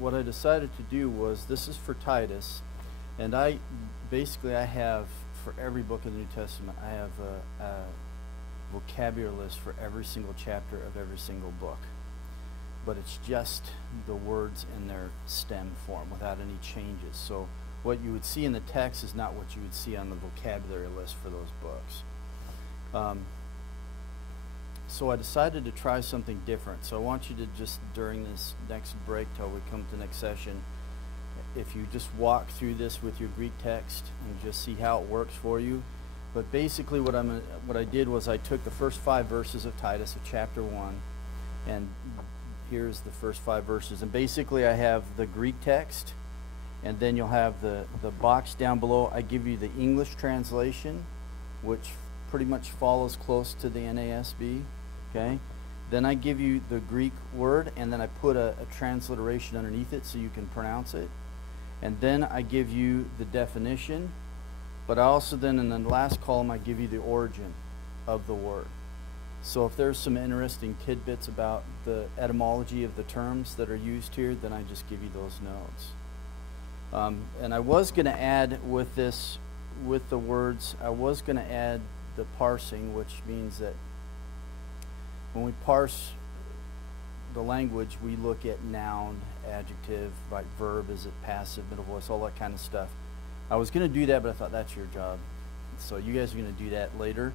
what I decided to do was, this is for Titus, and I have, for every book of the New Testament, I have a vocabulary list for every single chapter of every single book. But it's just the words in their stem form without any changes. So what you would see in the text is not what you would see on the vocabulary list for those books. So I decided to try something different. So I want you to just, during this next break till we come to the next session, if you just walk through this with your Greek text and just see how it works for you. But basically what I did was I took the first 5 verses of Titus of chapter 1, and here's the first 5 verses. And basically I have the Greek text, and then you'll have the box down below. I give you the English translation, which pretty much follows close to the NASB. Okay? Then I give you the Greek word, and then I put a transliteration underneath it so you can pronounce it. And then I give you the definition, but I also then in the last column I give you the origin of the word. So if there's some interesting tidbits about the etymology of the terms that are used here, then I just give you those notes. And I was going to add with this, with the words, I was going to add the parsing, which means that when we parse the language, we look at noun, adjective, right, verb, is it passive, middle voice, all that kind of stuff. I was going to do that, but I thought that's your job. So you guys are going to do that later.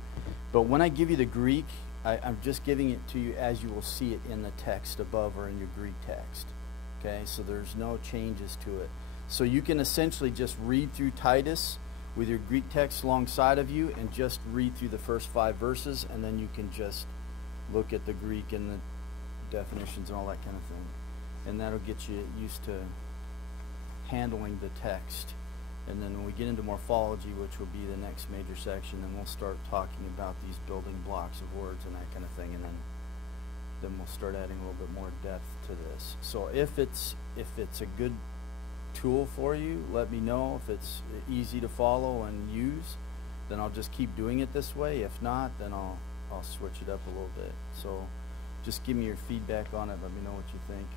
But when I give you the Greek, I'm just giving it to you as you will see it in the text above or in your Greek text. Okay, so there's no changes to it. So you can essentially just read through Titus with your Greek text alongside of you and just read through the first 5 verses, and then you can just look at the Greek and the definitions and all that kind of thing. And that'll get you used to handling the text. And then when we get into morphology, which will be the next major section, then we'll start talking about these building blocks of words and that kind of thing, and then we'll start adding a little bit more depth to this. So if it's a good tool for you, let me know. If it's easy to follow and use, then I'll just keep doing it this way. If not, then I'll switch it up a little bit. So just give me your feedback on it. Let me know what you think.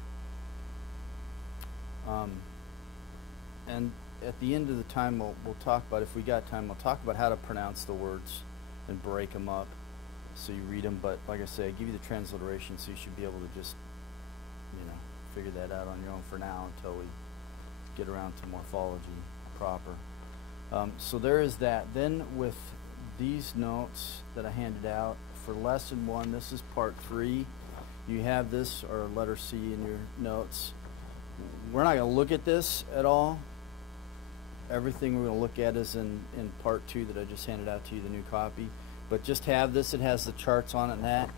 And at the end of the time, we'll talk about, if we got time, we'll talk about how to pronounce the words and break them up so you read them. But like I say, I give you the transliteration, so you should be able to just, figure that out on your own for now until we get around to morphology proper. So there is that. Then with these notes that I handed out for lesson 1, this is part 3. You have this, or letter C in your notes. We're not going to look at this at all. Everything we're going to look at is in part 2 that I just handed out to you, the new copy. But just have this. It has the charts on it and that.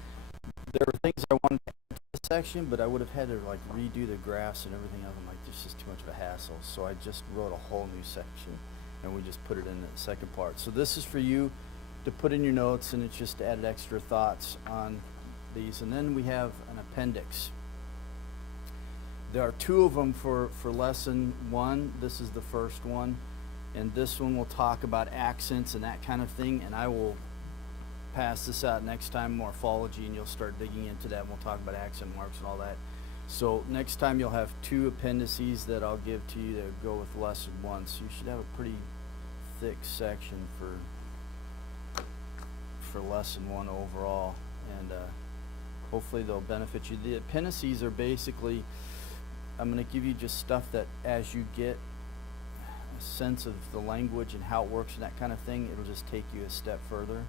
There were things I wanted to add to this section, but I would have had to redo the graphs and everything else. I'm like, this is too much of a hassle. So I just wrote a whole new section, and we just put it in the second part. So this is for you to put in your notes, and it's just added extra thoughts on these. And then we have an appendix. There are 2 of them for lesson 1. This is the first one, and this one will talk about accents and that kind of thing, and I will pass this out next time, morphology, and you'll start digging into that, and we'll talk about accent marks and all that. So next time you'll have 2 appendices that I'll give to you that go with lesson 1, so you should have a pretty thick section for lesson 1 overall, and hopefully they'll benefit you. The appendices are basically, I'm going to give you just stuff that as you get a sense of the language and how it works and that kind of thing, it'll just take you a step further.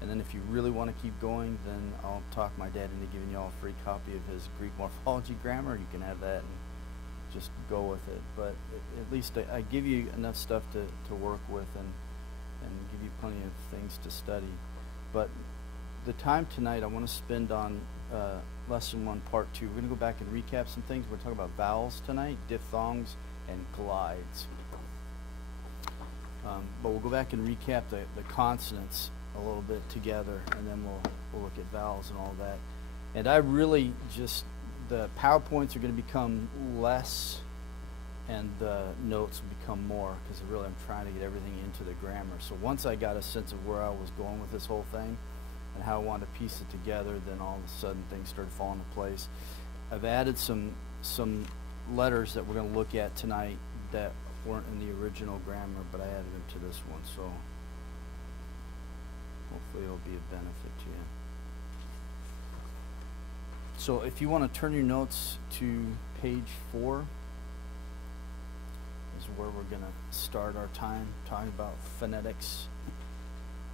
And then if you really want to keep going, then I'll talk my dad into giving you all a free copy of his Greek morphology grammar. You can have that and just go with it. But at least I give you enough stuff to work with and give you plenty of things to study. But the time tonight I want to spend on lesson 1, part 2. We're going to go back and recap some things. We're talking about vowels tonight, diphthongs, and glides. But we'll go back and recap the consonants a little bit together, and then we'll look at vowels and all that. And I really just, the PowerPoints are going to become less, and the notes will become more, because really I'm trying to get everything into the grammar. So once I got a sense of where I was going with this whole thing and how I wanted to piece it together, then all of a sudden things started falling into place. I've added some letters that we're going to look at tonight that weren't in the original grammar, but I added them to this one, so hopefully it'll be a benefit to you. So if you want to turn your notes to page 4, is where we're going to start our time talking about phonetics,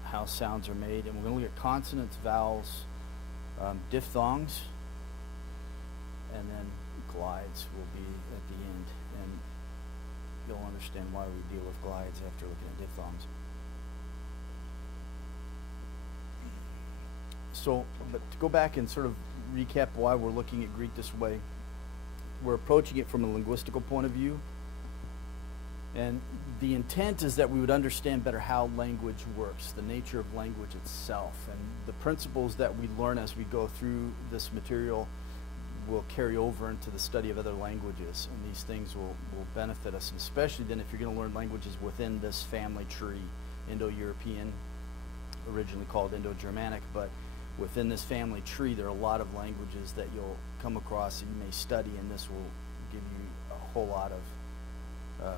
how sounds are made, and we're going to look at consonants, vowels, diphthongs, and then glides will be at the end, and you'll understand why we deal with glides after looking at diphthongs. So, but to go back and sort of recap why we're looking at Greek this way, we're approaching it from a linguistical point of view, and the intent is that we would understand better how language works, the nature of language itself, and the principles that we learn as we go through this material will carry over into the study of other languages, and these things will benefit us, and especially then if you're going to learn languages within this family tree, Indo-European, originally called Indo-Germanic, but within this family tree there are a lot of languages that you'll come across and you may study, and this will give you a whole lot of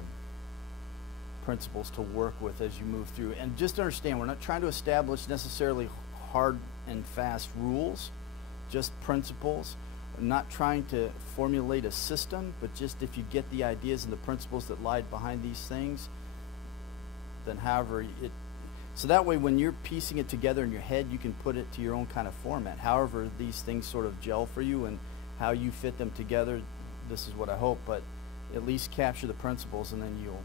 principles to work with as you move through. And just understand, we're not trying to establish necessarily hard and fast rules, just principles. We're not trying to formulate a system, but just if you get the ideas and the principles that lie behind these things, then however it, so that way when you're piecing it together in your head, you can put it to your own kind of format. However these things sort of gel for you and how you fit them together, this is what I hope, but at least capture the principles and then you'll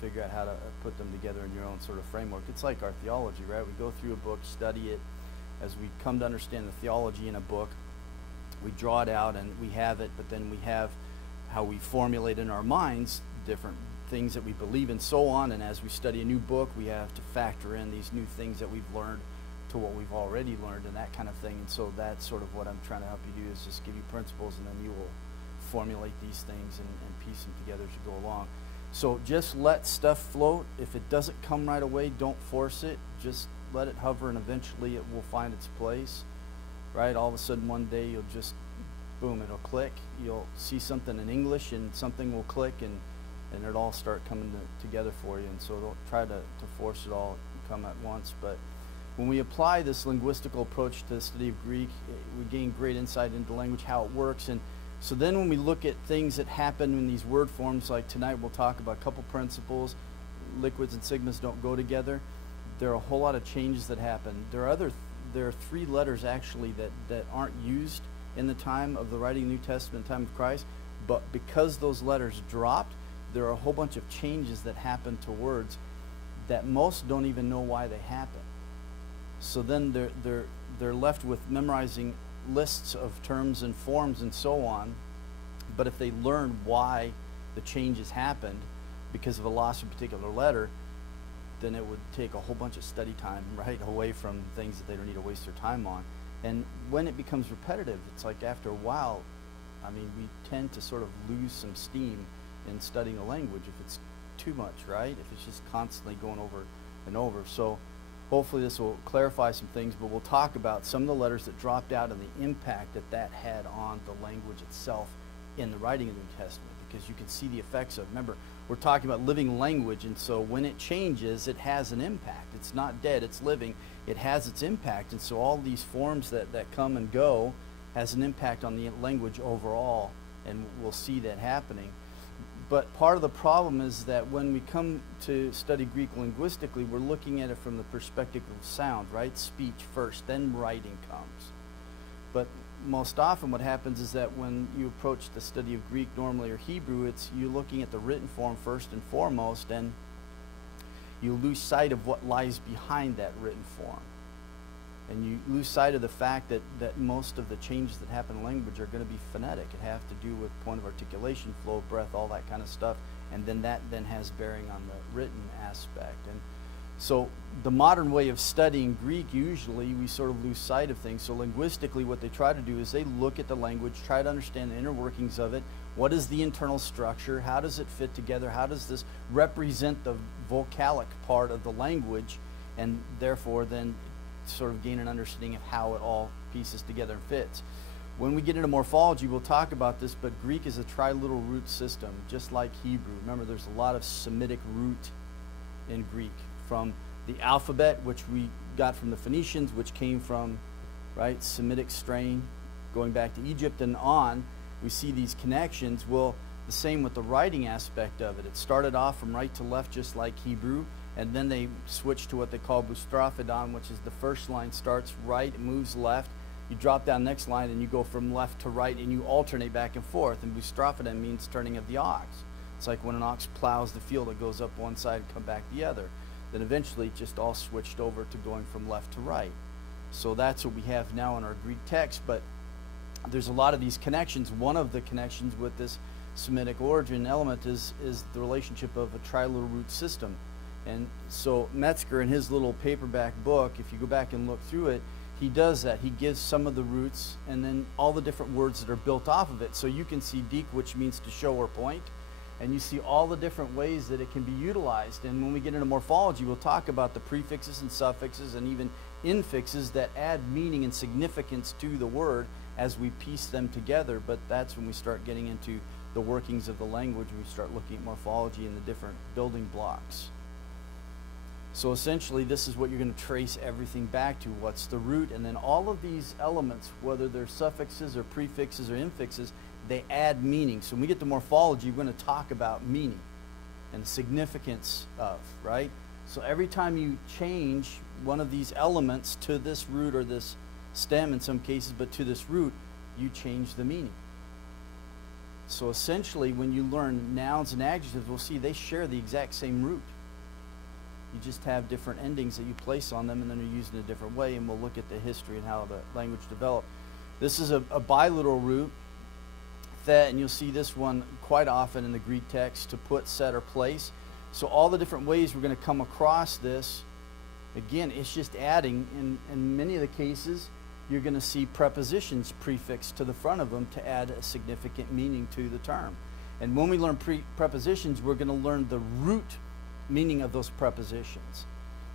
figure out how to put them together in your own sort of framework. It's like our theology, right? We go through a book, study it. As we come to understand the theology in a book, we draw it out and we have it, but then we have how we formulate in our minds different things that we believe and so on. And as we study a new book, we have to factor in these new things that we've learned to what we've already learned and that kind of thing. And so that's sort of what I'm trying to help you do, is just give you principles, and then you will formulate these things and piece them together as you go along. So just let stuff float. If it doesn't come right away, don't force it. Just let it hover, and eventually it will find its place, right? All of a sudden one day you'll just, boom, it'll click. You'll see something in English and something will click, and it'll all start coming together for you. And so don't try to force it all to come at once. But when we apply this linguistical approach to the study of Greek, we gain great insight into language, how it works. And so then when we look at things that happen in these word forms, like tonight we'll talk about a couple principles. Liquids and sigmas don't go together. There are a whole lot of changes that happen. There are 3 letters actually that aren't used in the time of the writing of the New Testament, time of Christ, but because those letters dropped, there are a whole bunch of changes that happen to words that most don't even know why they happen. So then they're left with memorizing lists of terms and forms and so on, but if they learn why the changes happened because of a loss of a particular letter, then it would take a whole bunch of study time right away from things that they don't need to waste their time on. And when it becomes repetitive, it's like after a while, I mean, we tend to sort of lose some steam in studying a language if it's too much, right? If it's just constantly going over and over. So hopefully this will clarify some things, but we'll talk about some of the letters that dropped out and the impact that had on the language itself in the writing of the New Testament, because you can see the effects of, remember, we're talking about living language, and so when it changes, it has an impact. It's not dead, it's living. It has its impact, and so all these forms that come and go has an impact on the language overall, and we'll see that happening. But part of the problem is that when we come to study Greek linguistically, we're looking at it from the perspective of sound, right? Speech first, then writing comes. But most often what happens is that when you approach the study of Greek normally or Hebrew, it's you're looking at the written form first and foremost, and you lose sight of what lies behind that written form. And you lose sight of the fact that most of the changes that happen in language are going to be phonetic. It have to do with point of articulation, flow of breath, all that kind of stuff. And then that then has bearing on the written aspect. And so the modern way of studying Greek, usually we sort of lose sight of things. So linguistically, what they try to do is they look at the language, try to understand the inner workings of it. What is the internal structure? How does it fit together? How does this represent the vocalic part of the language? And therefore then sort of gain an understanding of how it all pieces together and fits. When we get into morphology, we'll talk about this, but Greek is a triliteral root system, just like Hebrew. Remember, there's a lot of Semitic root in Greek, from the alphabet, which we got from the Phoenicians, which came from, right, Semitic strain, going back to Egypt and on. We see these connections. Well, the same with the writing aspect of it. It started off from right to left, just like Hebrew, and then they switched to what they call boustrophodon, which is the first line starts right, moves left. You drop down next line and you go from left to right and you alternate back and forth. And boustrophodon means turning of the ox. It's like when an ox plows the field, it goes up one side and come back the other. Then eventually it just all switched over to going from left to right. So that's what we have now in our Greek text, but there's a lot of these connections. One of the connections with this Semitic origin element is the relationship of a triliteral root system. And so Metzger, in his little paperback book, if you go back and look through it, he does that. He gives some of the roots and then all the different words that are built off of it. So you can see dik, which means to show or point, and you see all the different ways that it can be utilized. And when we get into morphology, we'll talk about the prefixes and suffixes and even infixes that add meaning and significance to the word as we piece them together. But that's when we start getting into the workings of the language, and we start looking at morphology and the different building blocks. So essentially, this is what you're going to trace everything back to. What's the root? And then all of these elements, whether they're suffixes or prefixes or infixes, they add meaning. So when we get to morphology, we're going to talk about meaning and the significance of, right? So every time you change one of these elements to this root or this stem in some cases, but to this root, you change the meaning. So essentially, when you learn nouns and adjectives, we'll see they share the exact same root. You just have different endings that you place on them, and then you're used in a different way, and we'll look at the history and how the language developed. This is a biliteral root, that, and you'll see this one quite often in the Greek text, to put, set, or place. So all the different ways we're going to come across this, again, it's just adding. In many of the cases, you're going to see prepositions prefixed to the front of them to add a significant meaning to the term. And when we learn prepositions, we're going to learn the root meaning of those prepositions,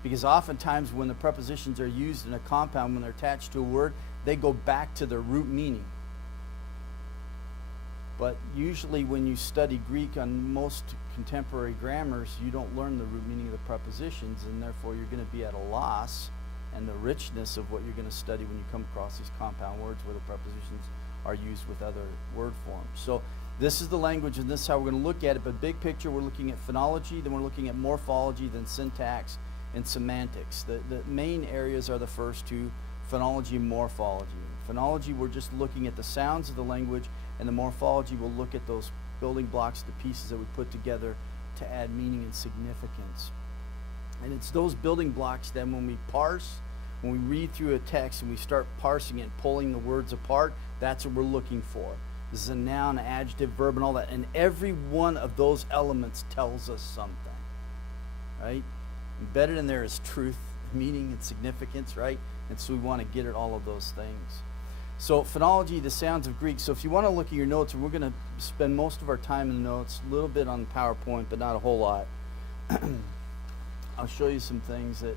because oftentimes when the prepositions are used in a compound, when they're attached to a word, they go back to their root meaning. But usually when you study Greek on most contemporary grammars, you don't learn the root meaning of the prepositions, and therefore you're going to be at a loss, and the richness of what you're going to study when you come across these compound words where the prepositions are used with other word forms. So this is the language, and this is how we're going to look at it. But big picture, we're looking at phonology, then we're looking at morphology, then syntax, and semantics. The main areas are the first two, phonology and morphology. Phonology, we're just looking at the sounds of the language, and the morphology will look at those building blocks, the pieces that we put together to add meaning and significance. And it's those building blocks then when we parse, when we read through a text and we start parsing it, pulling the words apart, that's what we're looking for. This is a noun, adjective, verb, and all that. And every one of those elements tells us something, right? Embedded in there is truth, meaning, and significance, right? And so we want to get at all of those things. So phonology, the sounds of Greek. So if you want to look at your notes, and we're going to spend most of our time in the notes, a little bit on PowerPoint, but not a whole lot. I'll show you some things that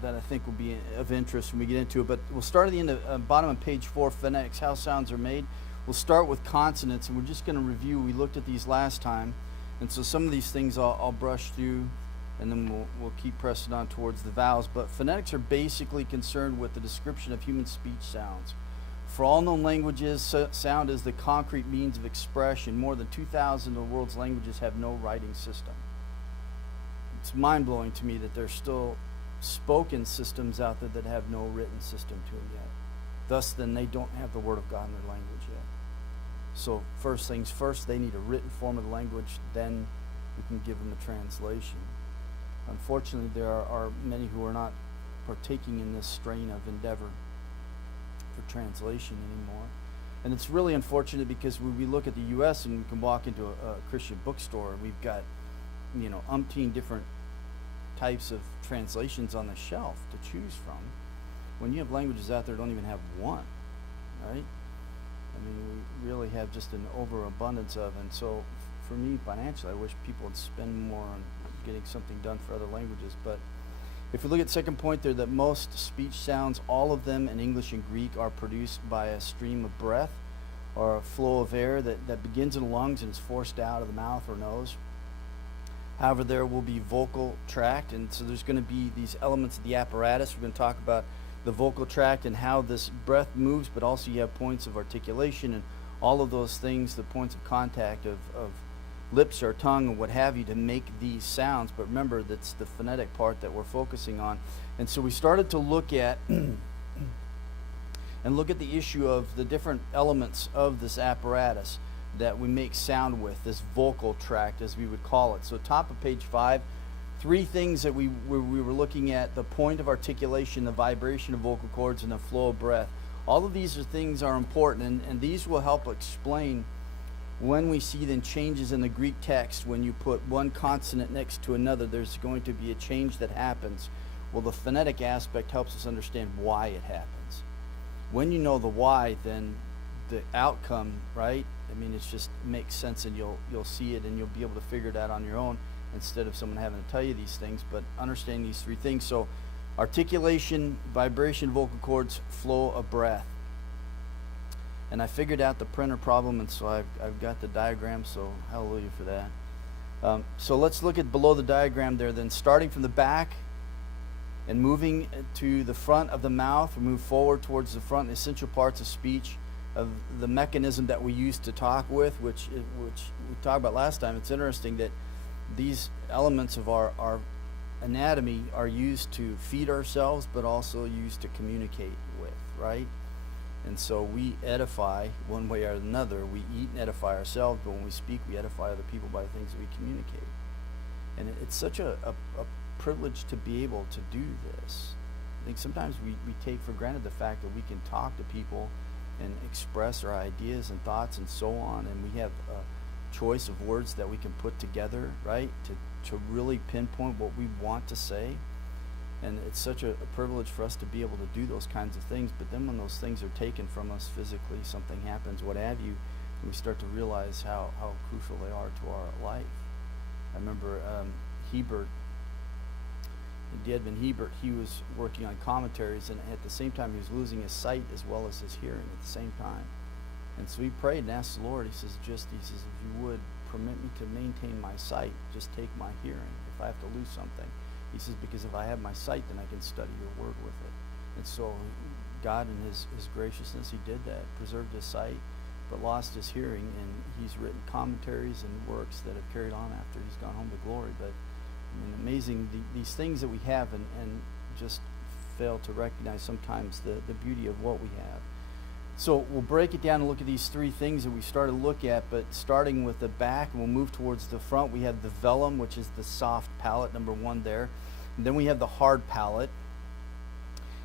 I think will be of interest when we get into it. But we'll start at the end of bottom of page 4, phonetics, how sounds are made. We'll start with consonants, and we're just going to review. We looked at these last time, and so some of these things I'll brush through, and then we'll keep pressing on towards the vowels. But phonetics are basically concerned with the description of human speech sounds. For all known languages, sound is the concrete means of expression. More than 2,000 of the world's languages have no writing system. It's mind-blowing to me that there's still spoken systems out there that have no written system to them yet. Thus, then, they don't have the Word of God in their language yet. So first things first, they need a written form of the language, then we can give them a translation. Unfortunately, there are many who are not partaking in this strain of endeavor for translation anymore. And it's really unfortunate, because when we look at the U.S. and we can walk into a Christian bookstore, and we've got, umpteen different types of translations on the shelf to choose from, when you have languages out there that don't even have one, right? I mean, we really have just an overabundance of, and so for me financially, I wish people would spend more on getting something done for other languages. But If we look at second point there, that most speech sounds, all of them in English and Greek, are produced by a stream of breath or a flow of air that begins in the lungs and is forced out of the mouth or nose. However, there will be vocal tract, and so there's going to be these elements of the apparatus. We're going to talk about the vocal tract and how this breath moves, but also you have points of articulation and all of those things, the points of contact of lips or tongue and what have you to make these sounds. But remember, that's the phonetic part that we're focusing on. And so we started to look at and look at the issue of the different elements of this apparatus that we make sound with, this vocal tract as we would call it. So top of page 5, 3 things that we were looking at: the point of articulation, the vibration of vocal cords, and the flow of breath. All of these things are important, and these will help explain when we see then changes in the Greek text. When you put one consonant next to another, there's going to be a change that happens. Well, the phonetic aspect helps us understand why it happens. When you know the why, then the outcome, right? I mean, it's just makes sense, and you'll see it, and you'll be able to figure it out on your own instead of someone having to tell you these things. But understanding these 3 things: so articulation, vibration, vocal cords, flow of breath. And I figured out the printer problem, and so I've got the diagram, so hallelujah for that. So let's look at below the diagram there. Then starting from the back and moving to the front of the mouth, we move forward towards the front, the essential parts of speech, of the mechanism that we use to talk with, which we talked about last time. It's interesting that these elements of our anatomy are used to feed ourselves, but also used to communicate with, right? And so we edify one way or another. We eat and edify ourselves, but when we speak, we edify other people by the things that we communicate. And it's such a privilege to be able to do this. I think sometimes we take for granted the fact that we can talk to people and express our ideas and thoughts and so on, and we have a choice of words that we can put together, right, to really pinpoint what we want to say. And it's such a privilege for us to be able to do those kinds of things. But then when those things are taken from us physically, something happens, what have you, we start to realize how crucial they are to our life. I remember Edmund Hebert, he was working on commentaries, and at the same time he was losing his sight as well as his hearing at the same time. And so he prayed and asked the Lord, he says, if you would permit me to maintain my sight, just take my hearing if I have to lose something. He says, because if I have my sight, then I can study your word with it. And so God in his graciousness, he did that, preserved his sight, but lost his hearing, and he's written commentaries and works that have carried on after he's gone home to glory. But I mean, amazing, these things that we have, and just fail to recognize sometimes the beauty of what we have. So we'll break it down and look at these 3 things that we started to look at, but starting with the back, and we'll move towards the front. We have the velum, which is the soft palate, number 1 there. And then we have the hard palate.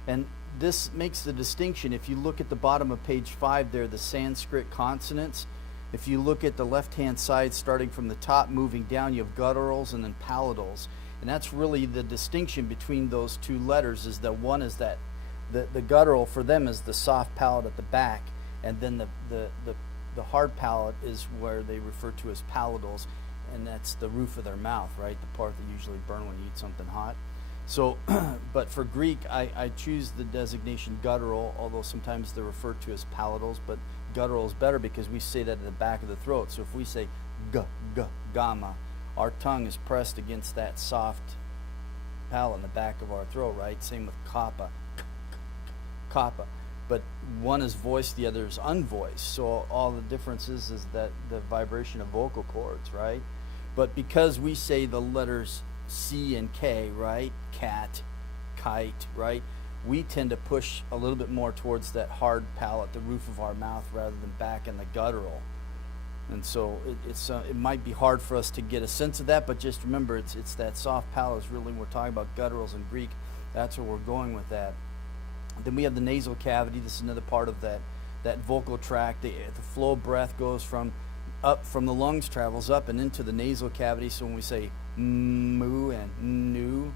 And this makes the distinction. If you look at the bottom of page 5 there, the Sanskrit consonants. If you look at the left-hand side, starting from the top, moving down, you have gutturals and then palatals. And that's really the distinction between those 2 letters, is that one is that the guttural for them is the soft palate at the back, and then the hard palate is where they refer to as palatals, and that's the roof of their mouth, right? The part that you usually burn when you eat something hot. So, but for Greek, I choose the designation guttural, although sometimes they're referred to as palatals, but guttural is better because we say that at the back of the throat. So if we say gamma, our tongue is pressed against that soft palate in the back of our throat, right? Same with kappa. But one is voiced, the other is unvoiced. So all the differences is that the vibration of vocal cords, right? But because we say the letters C and K, right? Cat, kite, right? We tend to push a little bit more towards that hard palate, the roof of our mouth, rather than back in the guttural. And so it might be hard for us to get a sense of that, but just remember, it's that soft palate is really when we're talking about gutturals in Greek. That's where we're going with that. Then we have the nasal cavity. This is another part of that vocal tract. The flow of breath goes from the lungs, travels up and into the nasal cavity. So when we say moo and nu,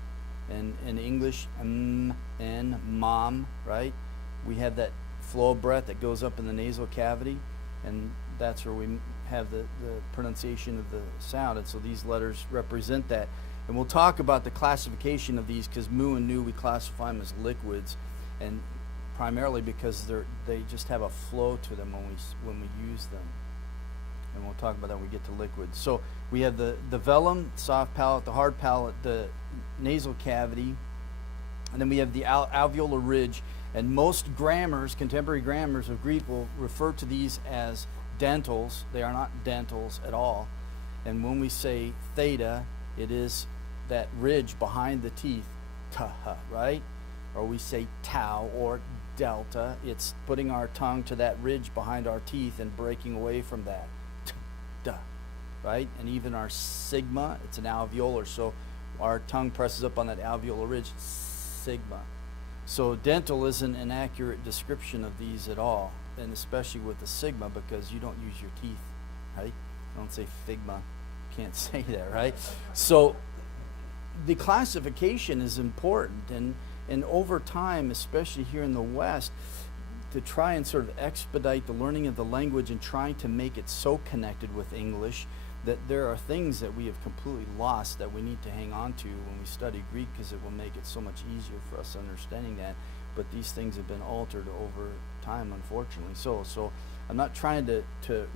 and in English, and mom, right? We have that flow of breath that goes up in the nasal cavity, and that's where we have the pronunciation of the sound. And so these letters represent that. And we'll talk about the classification of these, because mu and nu, we classify them as liquids, and primarily because they just have a flow to them when we use them. And we'll talk about that when we get to liquids. So we have the velum, soft palate, the hard palate, the nasal cavity, and then we have the alveolar ridge. And most grammars, contemporary grammars of Greek, will refer to these as dentals. They are not dentals at all. And when we say theta, it is that ridge behind the teeth, right? Or we say tau or delta. It's putting our tongue to that ridge behind our teeth and breaking away from that, right? And even our sigma, it's an alveolar, so our tongue presses up on that alveolar ridge, sigma. So dental isn't an accurate description of these at all, and especially with the sigma, because you don't use your teeth, right? Don't say figma. Can't say that, right? So the classification is important, and over time, especially here in the West, to try and sort of expedite the learning of the language and trying to make it so connected with English that there are things that we have completely lost that we need to hang on to when we study Greek, because it will make it so much easier for us understanding that. But these things have been altered over time, unfortunately. So I'm not trying to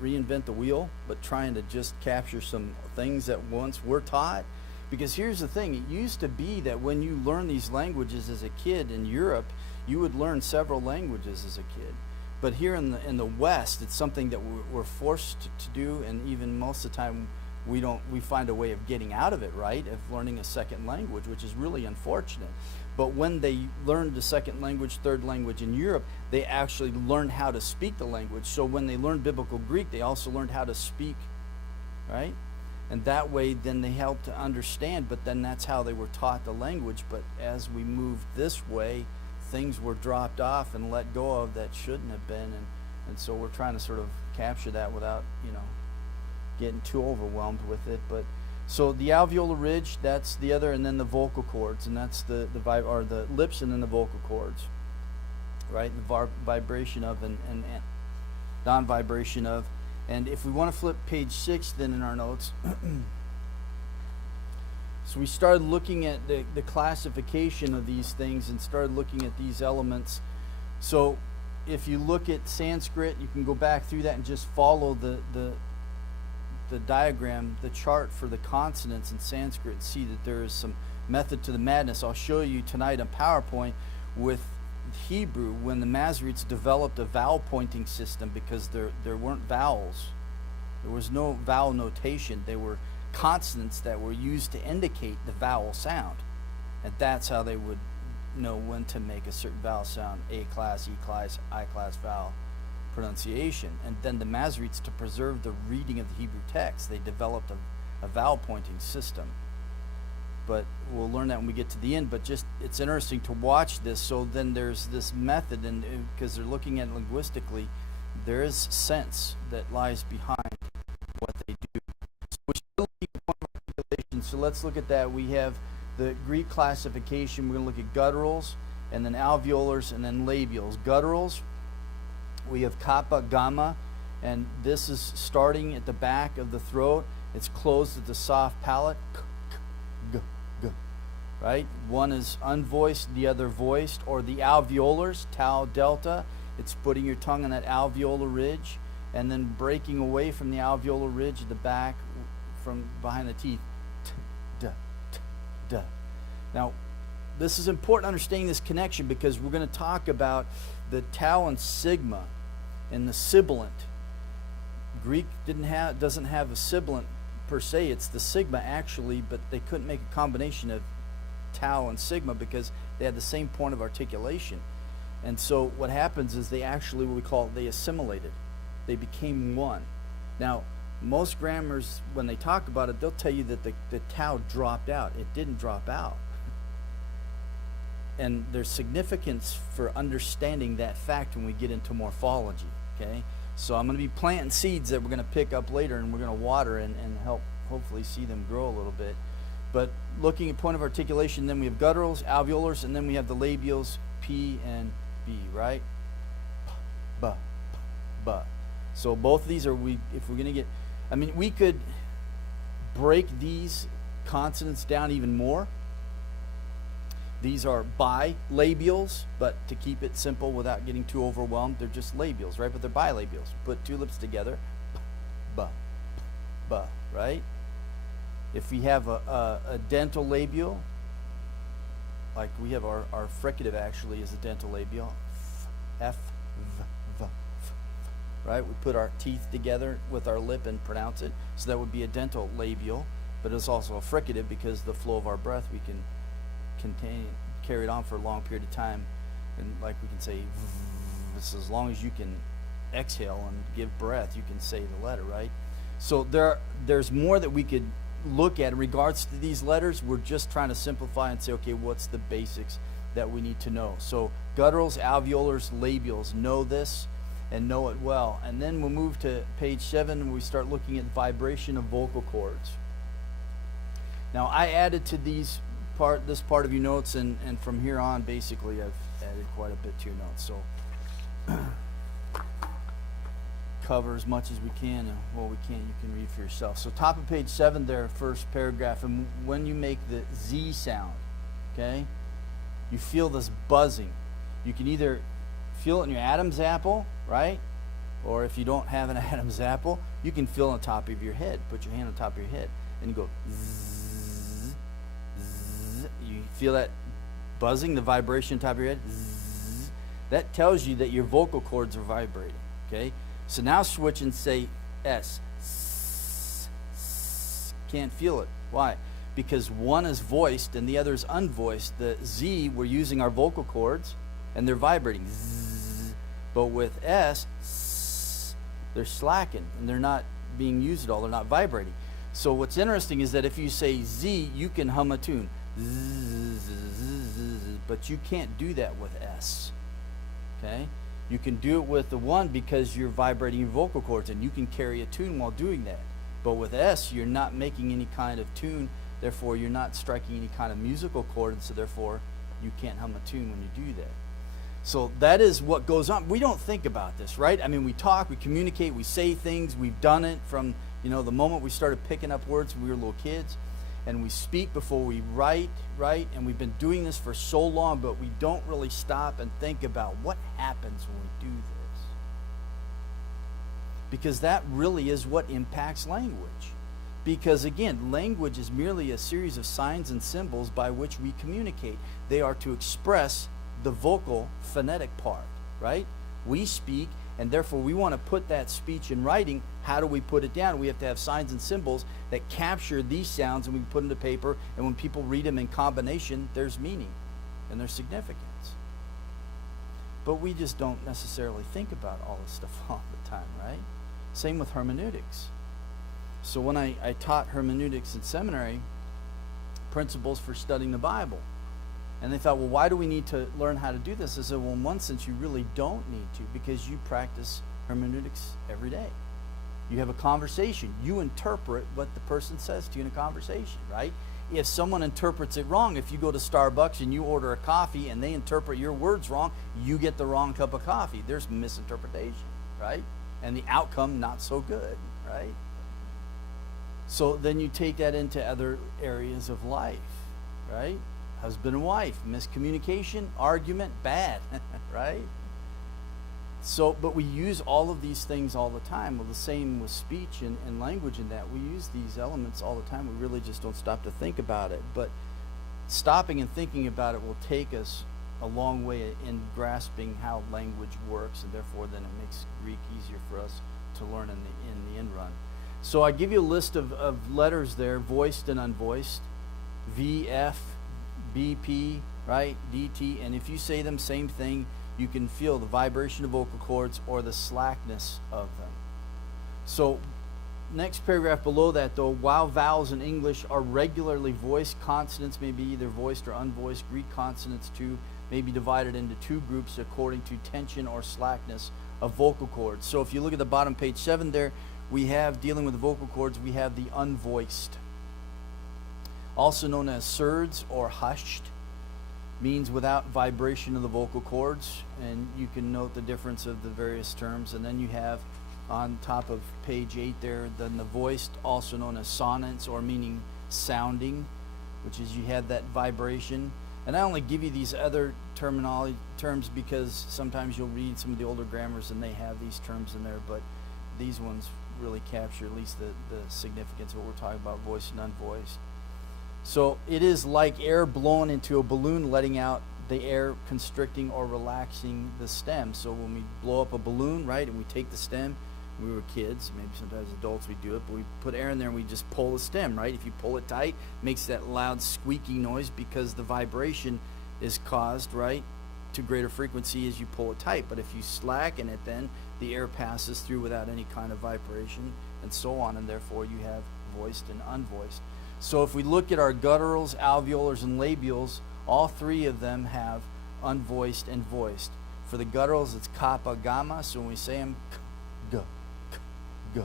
reinvent the wheel, but trying to just capture some things that once were taught. Because here's the thing, it used to be that when you learn these languages as a kid in Europe, you would learn several languages as a kid. But here in the West, it's something that we're forced to do, and even most of the time we find a way of getting out of it, right? Of learning a second language, which is really unfortunate. But when they learned the second language, third language in Europe, they actually learned how to speak the language. So when they learned Biblical Greek, they also learned how to speak, right? And that way, then they helped to understand, but then that's how they were taught the language. But as we moved this way, things were dropped off and let go of that shouldn't have been. And so we're trying to sort of capture that without, getting too overwhelmed with it. But so the alveolar ridge, that's the other, and then the vocal cords, and that's the lips, and then the vocal cords, right? The vibration of and non-vibration of. And if we want to flip page 6 then in our notes, so we started looking at the classification of these things and started looking at these elements. So if you look at Sanskrit, you can go back through that and just follow the diagram, the chart for the consonants in Sanskrit, and see that there is some method to the madness. I'll show you tonight on PowerPoint with Hebrew when the Masoretes developed a vowel pointing system, because there weren't vowels. There was no vowel notation. They were consonants that were used to indicate the vowel sound, and that's how they would know when to make a certain vowel sound: A class, E class, I class vowel pronunciation. And then the Masoretes, to preserve the reading of the Hebrew text, they developed a vowel pointing system. But we'll learn that when we get to the end. But just, it's interesting to watch this. So then there's this method, and because they're looking at it linguistically, there is sense that lies behind what they do. So let's look at that. We have the Greek classification. We're going to look at gutturals, and then alveolars, and then labials. Gutturals, we have kappa, gamma, and this is starting at the back of the throat. It's closed at the soft palate. Right? One is unvoiced, the other voiced. Or the alveolars, tau, delta. It's putting your tongue on that alveolar ridge and then breaking away from the alveolar ridge at the back from behind the teeth. Duh. Now, this is important understanding this connection, because we're going to talk about the tau and sigma and the sibilant. Greek doesn't have a sibilant per se. It's the sigma actually, but they couldn't make a combination of tau and sigma because they had the same point of articulation. And so what happens is they actually, what we call it, they assimilated. They became one. Now, most grammars, when they talk about it, they'll tell you that the tau dropped out. It didn't drop out. And there's significance for understanding that fact when we get into morphology, okay? So I'm going to be planting seeds that we're going to pick up later, and we're going to water and help hopefully see them grow a little bit. But looking at point of articulation, then we have gutturals, alveolars, and then we have the labials, P and B, right? B. So both of these are, if we're going to get, we could break these consonants down even more. These are bilabials, but to keep it simple without getting too overwhelmed, they're just labials, right? But they're bilabials. Put two lips together, b, b, right? If we have a dental labial, like we have our fricative actually is a dental labial, f, v, v, f, right? We put our teeth together with our lip and pronounce it, so that would be a dental labial, but it's also a fricative because the flow of our breath we can carry it on for a long period of time, and like we can say v, as long as you can exhale and give breath, you can say the letter, right? So there's more that we could look at in regards to these letters. We're just trying to simplify and say, okay, what's the basics that we need to know? So gutturals, alveolars, labials, know this and know it well. And then we'll move to page 7 and we start looking at vibration of vocal cords. Now I added to this part of your notes, and from here on basically I've added quite a bit to your notes, so cover as much as we can, and what we can't you can read for yourself. So top of page 7 there, first paragraph, and when you make the Z sound, okay, you feel this buzzing. You can either feel it in your Adam's apple, right, or if you don't have an Adam's apple, you can feel it on top of your head. Put your hand on top of your head and you go zzz. You feel that buzzing, the vibration on top of your head. Zzz. That tells you that your vocal cords are vibrating. Okay, so now switch and say S. Can't feel it. Why? Because one is voiced and the other is unvoiced. The Z, we're using our vocal cords and they're vibrating. Zzz. But with S, they're slacking and they're not being used at all. They're not vibrating. So what's interesting is that if you say Z, you can hum a tune. But you can't do that with S. Okay? You can do it with the one because you're vibrating your vocal cords and you can carry a tune while doing that. But with S, you're not making any kind of tune, therefore you're not striking any kind of musical chord, and so therefore you can't hum a tune when you do that. So that is what goes on. We don't think about this, right? I mean, we talk, we communicate, we say things, we've done it from, the moment we started picking up words when we were little kids, and we speak before we write, right? And we've been doing this for so long, but we don't really stop and think about what happens when we do this. Because that really is what impacts language. Because again, language is merely a series of signs and symbols by which we communicate. They are to express the vocal phonetic part, right? We speak, and therefore we want to put that speech in writing. How do we put it down? We have to have signs and symbols that capture these sounds, and we put them to paper, and when people read them in combination, there's meaning and there's significance. But we just don't necessarily think about all this stuff all the time, right? Same with hermeneutics. So when I taught hermeneutics in seminary, principles for studying the Bible, and they thought, well, why do we need to learn how to do this? I said, well, in one sense, you really don't need to, because you practice hermeneutics every day. You have a conversation. You interpret what the person says to you in a conversation, right? If someone interprets it wrong, if you go to Starbucks and you order a coffee and they interpret your words wrong, you get the wrong cup of coffee. There's misinterpretation, right? And the outcome not so good, right? So then you take that into other areas of life, right? Husband and wife, miscommunication, argument, bad, right? So, but we use all of these things all the time. Well, the same with speech and language in that. We use these elements all the time. We really just don't stop to think about it. But stopping and thinking about it will take us a long way in grasping how language works, and therefore then it makes Greek easier for us to learn in the end run. So I give you a list of letters there, voiced and unvoiced, V, F, B, P, right, D, T, and if you say them, same thing, you can feel the vibration of vocal cords or the slackness of them. So next paragraph below that, though, while vowels in English are regularly voiced, consonants may be either voiced or unvoiced. Greek consonants, too, may be divided into two groups according to tension or slackness of vocal cords. So if you look at the bottom page 7 there, we have, dealing with the vocal cords, we have the unvoiced. Also known as surds or hushed, means without vibration of the vocal cords, and you can note the difference of the various terms. And then you have on top of page 8 there, then the voiced, also known as sonants, or meaning sounding, which is you have that vibration. And I only give you these other terms because sometimes you'll read some of the older grammars and they have these terms in there, but these ones really capture at least the significance of what we're talking about, voiced and unvoiced. So it is like air blown into a balloon, letting out the air, constricting or relaxing the stem. So when we blow up a balloon, right, and we take the stem, when we were kids, maybe sometimes adults we do it, but we put air in there and we just pull the stem, right? If you pull it tight, it makes that loud squeaking noise because the vibration is caused, right, to greater frequency as you pull it tight. But if you slacken it, then the air passes through without any kind of vibration and so on, and therefore you have voiced and unvoiced. So if we look at our gutturals, alveolars, and labials, all three of them have unvoiced and voiced. For the gutturals, it's kappa, gamma, so when we say them, k, g, k, g.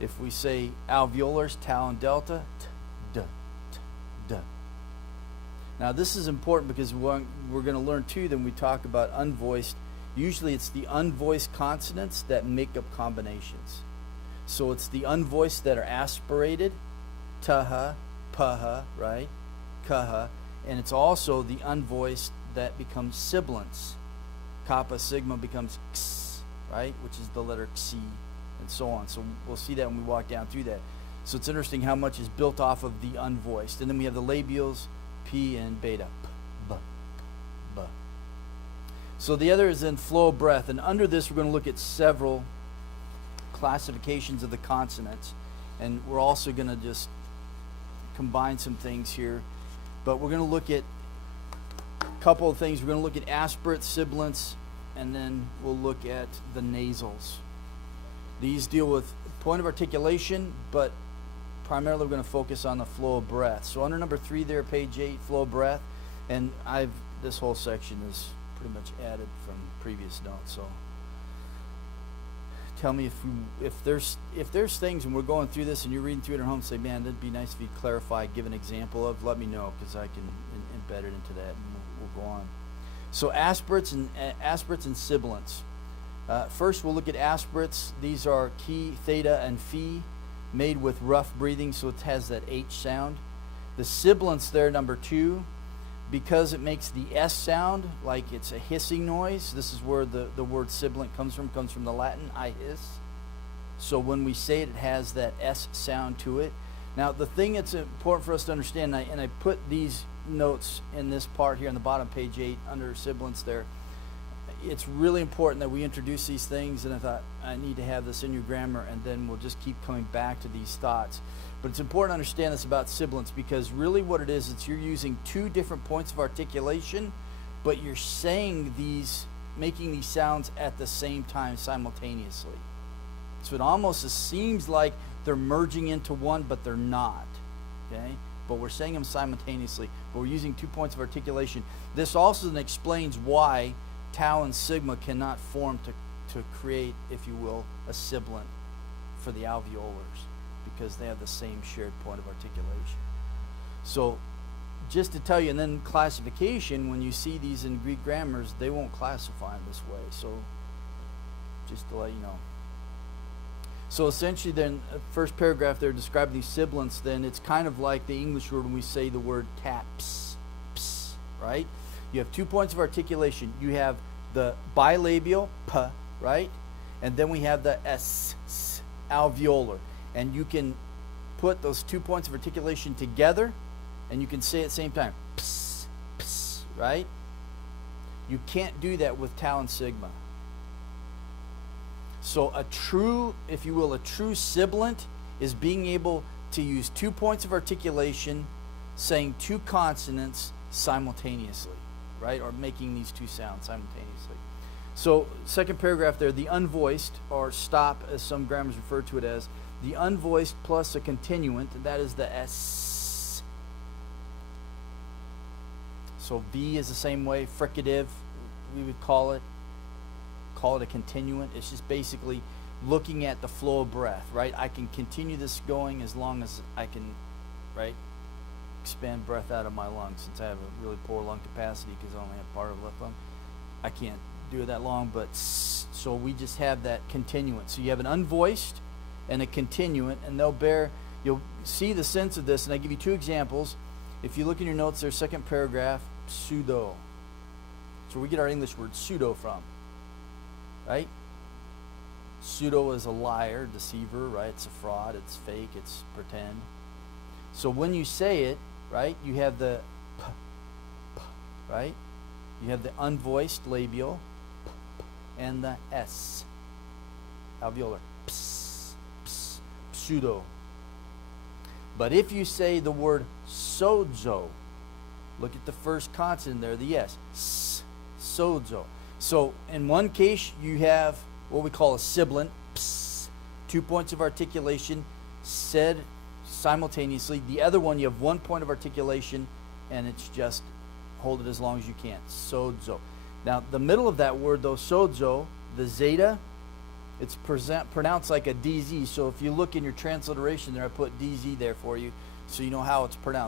If we say alveolars, tau and delta, t, d, t, d. Now this is important because we're going to learn too that when we talk about unvoiced, usually it's the unvoiced consonants that make up combinations. So it's the unvoiced that are aspirated, taha, paha, right, kaha, and it's also the unvoiced that becomes sibilants. Kappa, sigma becomes x, right, which is the letter xi, and so on. So we'll see that when we walk down through that. So it's interesting how much is built off of the unvoiced. And then we have the labials, P and beta, p, b, b. So the other is in flow of breath. And under this, we're going to look at several classifications of the consonants. And we're also going to just combine some things here. But we're going to look at a couple of things. We're going to look at aspirates, sibilants, and then we'll look at the nasals. These deal with point of articulation, but primarily we're going to focus on the flow of breath. So under number 3 there, page 8, flow of breath, and this whole section is pretty much added from previous notes. So tell me if there's things when we're going through this and you're reading through it at home, say, man, that'd be nice if you clarify, give an example of. Let me know because I can embed it into that, and we'll go on. So aspirates and sibilants. First, we'll look at aspirates. These are ki, theta, and phi, made with rough breathing, so it has that H sound. The sibilants there, number 2, because it makes the S sound like it's a hissing noise. This is where the word sibilant comes from the Latin, I hiss. So when we say it, it has that S sound to it. Now, the thing that's important for us to understand, and I put these notes in this part here on the bottom, page 8, under sibilants there. It's really important that we introduce these things, and I thought I need to have this in your grammar, and then we'll just keep coming back to these thoughts. But it's important to understand this about sibilants, because really what it is, it's you're using 2 different points of articulation, but you're saying these, making these sounds at the same time simultaneously. So it almost seems like they're merging into one, but they're not. Okay? But we're saying them simultaneously, but we're using 2 points of articulation. This also then explains why tau and sigma cannot form to create, if you will, a sibilant for the alveolars, because they have the same shared point of articulation. So just to tell you, and then classification, when you see these in Greek grammars, they won't classify them this way. So just to let you know. So essentially then, first paragraph there describing these sibilants, then it's kind of like the English word when we say the word cat, ps, ps, right? You have 2 points of articulation. You have the bilabial, p, right? And then we have the s, alveolar. And you can put those 2 points of articulation together, and you can say at the same time, ps, ps, right? You can't do that with tau and sigma. So a true, if you will, a true sibilant is being able to use 2 points of articulation, saying 2 consonants simultaneously, right? Or making these 2 sounds simultaneously. So second paragraph there, the unvoiced, or stop as some grammars refer to it as, the unvoiced plus a continuant, that is the S. So V is the same way, fricative, we would call it a continuant. It's just basically looking at the flow of breath, right? I can continue this going as long as I can, right, expand breath out of my lungs. Since I have a really poor lung capacity because I only have part of the left lung, I can't do it that long, but so we just have that continuant. So you have an unvoiced and a continuant, and they'll bear you'll see the sense of this, and I give you two examples. If you look in your notes there, second paragraph, pseudo. So we get our English word pseudo from, right? Pseudo is a liar, deceiver, right? It's a fraud, it's fake, it's pretend. So when you say it, right, you have the p, right? You have the unvoiced labial and the S, alveolar, ps, ps, pseudo. But if you say the word sozo, look at the first consonant there, the S, s, sozo. So in one case you have what we call a sibilant, ps, 2 points of articulation said simultaneously. The other one you have 1 point of articulation, and it's just hold it as long as you can, sozo. Now the middle of that word though, sozo, the zeta, it's pronounced like a DZ. So if you look in your transliteration there, I put DZ there for you so you know how it's pronounced.